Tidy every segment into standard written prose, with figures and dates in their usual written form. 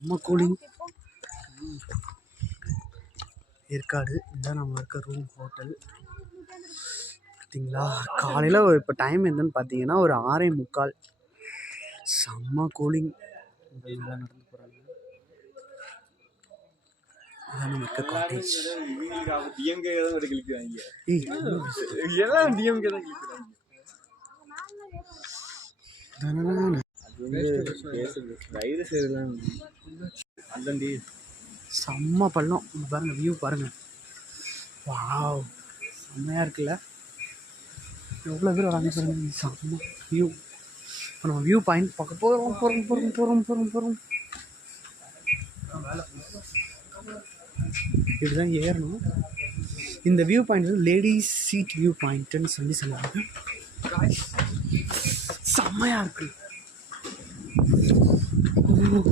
ரொம்ப கூலிங். ஏற்காடு இதுதான் நம்ம இருக்க ரூம் ஹோட்டல். பார்த்தீங்களா காலையில் இப்போ டைம் என்னன்னு பார்த்தீங்கன்னா ஒரு 6:45. செம்ம கூலிங். நடந்து போகிறாங்க. இதான் நம்ம இருக்க காட்டேஜ். செம்ம பள்ளம் பாருங்க, வியூ பாருங்க. வாவ் செம்மையாக இருக்குல்ல. எவ்வளோ பேர் வராங்க பாருங்க. செம்ம வியூ. இப்போ நம்ம வியூ பாயிண்ட் பார்க்க போகிறோம். இப்படிதான் ஏறணும். இந்த வியூ பாயிண்ட் வந்து லேடிஸ் சீட் வியூ பாயிண்ட்டுன்னு சொல்லுவாங்க. செம்மையாக இருக்கு.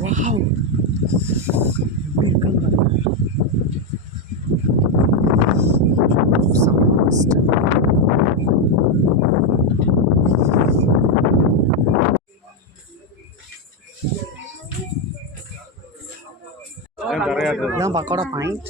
வாவ் எப்படி இருக்குன்னு இதுதான் பக்கோடா பாயிண்ட்.